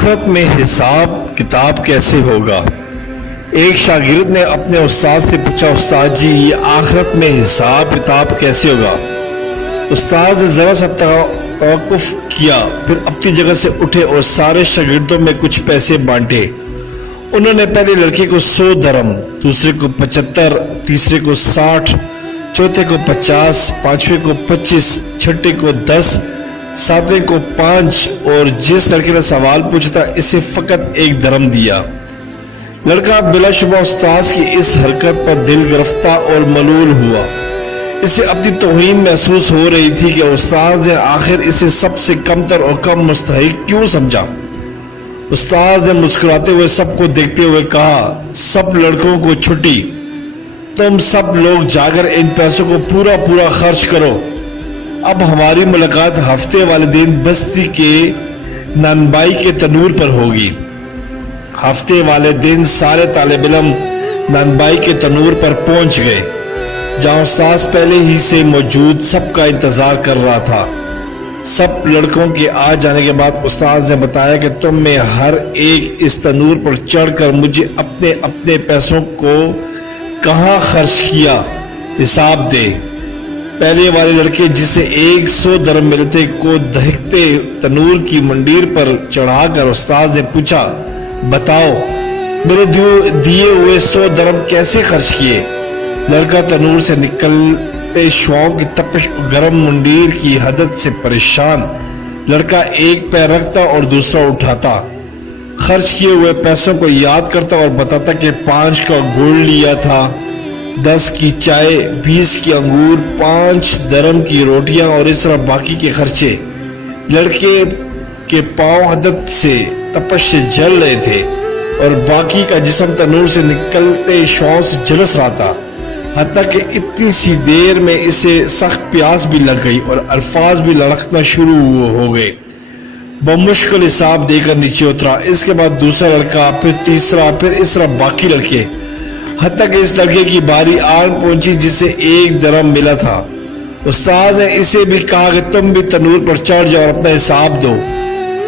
آخرت میں حساب کتاب کیسے ہوگا؟ ایک شاگرد نے اپنے استاد سے پوچھا، استاد جی یہ آخرت میں حساب کتاب کیسے ہوگا؟ استاد نے ذرا سا توقف کیا، پھر اپنی جگہ سے اٹھے اور سارے شاگردوں میں کچھ پیسے بانٹے۔ انہوں نے پہلے لڑکے کو 100 درم، دوسرے کو 75، تیسرے کو 60، چوتھے کو 50، پانچویں کو 25، چھٹے کو 10، ساتویں کو 5 اور جس لڑکے نے سوال پوچھا تھا اسے فقط 1 درم دیا۔ لڑکا بلا شبہ استاذ کی اس حرکت پر دل گرفتہ اور ملول ہوا۔ اسے اپنی توہین محسوس ہو رہی تھی کہ استاذ نے آخر اسے سب سے کمتر اور کم مستحق کیوں سمجھا۔ استاذ نے مسکراتے ہوئے سب کو دیکھتے ہوئے کہا، سب لڑکوں کو چھٹی، تم سب لوگ جا کر ان پیسوں کو پورا خرچ کرو۔ اب ہماری ملاقات ہفتے والے دن بستی کے نانبائی کے تنور پر ہوگی۔ ہفتے والے دن سارے طالب علم نانبائی کے تنور پر پہنچ گئے، جہاں استاذ پہلے ہی سے موجود سب کا انتظار کر رہا تھا۔ سب لڑکوں کے آ جانے کے بعد استاذ نے بتایا کہ تم میں ہر ایک اس تنور پر چڑھ کر مجھے اپنے اپنے پیسوں کو کہاں خرچ کیا حساب دے۔ پہلے والے لڑکے جسے 100 درم ملتے کو دہکتے تنور کی منڈیر پر چڑھا کر استاذ نے پوچھا، بتاؤ میرے دیے ہوئے 100 درم کیسے خرچ کیے؟ لڑکا تنور سے نکلتے شعاؤں کی تپش گرم منڈیر کی حدت سے پریشان، لڑکا ایک پیر رکھتا اور دوسرا اٹھاتا، خرچ کیے ہوئے پیسوں کو یاد کرتا اور بتاتا کہ 5 کا گڑ لیا تھا، 10 کی چائے، 20 کی انگور، 5 درم کی روٹیاں اور اس طرح باقی کے خرچے۔ لڑکے کے پاؤں حدت سے تپش سے جل رہے تھے اور باقی کا جسم تنور سے نکلتے شعاؤں سے جھلس رہا تھا، حتیٰ کہ اتنی سی دیر میں اسے سخت پیاس بھی لگ گئی اور الفاظ بھی لڑکنا شروع ہو گئے۔ بمشکل حساب دے کر نیچے اترا، اس کے بعد دوسرا لڑکا، پھر تیسرا، پھر اس طرح باقی لڑکے، حتیٰ کہ اس لڑکے کی باری آن پہنچی جسے 1 درم ملا تھا۔ استاد نے اسے بھی کہا کہ تم بھی تنور پر چڑھ جاؤ اور اپنا حساب دو۔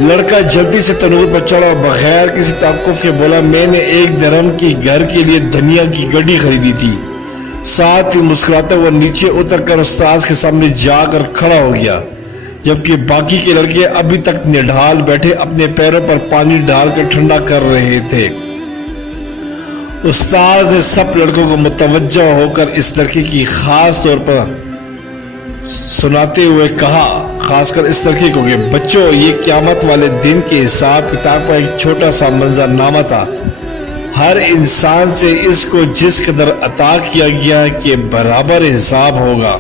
لڑکا جلدی سے تنور پر چڑھا اور بغیر کسی توقف کے بولا، میں نے 1 درم کی گھر کے لیے دھنیا کی گڈی خریدی تھی۔ ساتھ ہی مسکراتا ہوا نیچے اتر کر استاذ کے سامنے جا کر کھڑا ہو گیا، جبکہ باقی کے لڑکے ابھی تک نڈھال بیٹھے اپنے پیروں پر پانی ڈال کر ٹھنڈا کر رہے تھے۔ استاذ نے سب لڑکوں کو متوجہ ہو کر اس لڑکے کی خاص طور پر سناتے ہوئے کہا، خاص کر اس لڑکے کو، کہ بچوں یہ قیامت والے دن کے حساب کتاب کا ایک چھوٹا سا منظر نامہ تھا۔ ہر انسان سے اس کو جس قدر عطا کیا گیا کہ برابر حساب ہوگا۔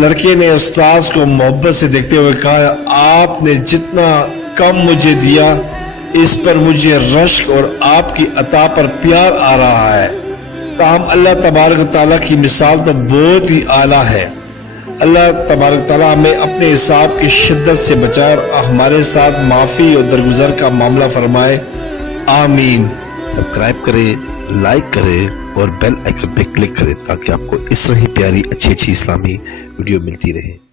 لڑکے نے استاذ کو محبت سے دیکھتے ہوئے کہا، آپ نے جتنا کم مجھے دیا اس پر مجھے رشک اور آپ کی عطا پر پیار آ رہا ہے، تاہم اللہ تبارک و تعالیٰ کی مثال تو بہت ہی اعلیٰ ہے۔ اللہ تبارک و تعالیٰ ہمیں اپنے حساب کی شدت سے بچائے اور ہمارے ساتھ معافی اور درگزر کا معاملہ فرمائے، آمین۔ سبسکرائب کریں، لائک کریں اور بیل آئیکن پہ کلک کریں تاکہ آپ کو اس طرح ہی پیاری اچھی اسلامی ویڈیو ملتی رہے۔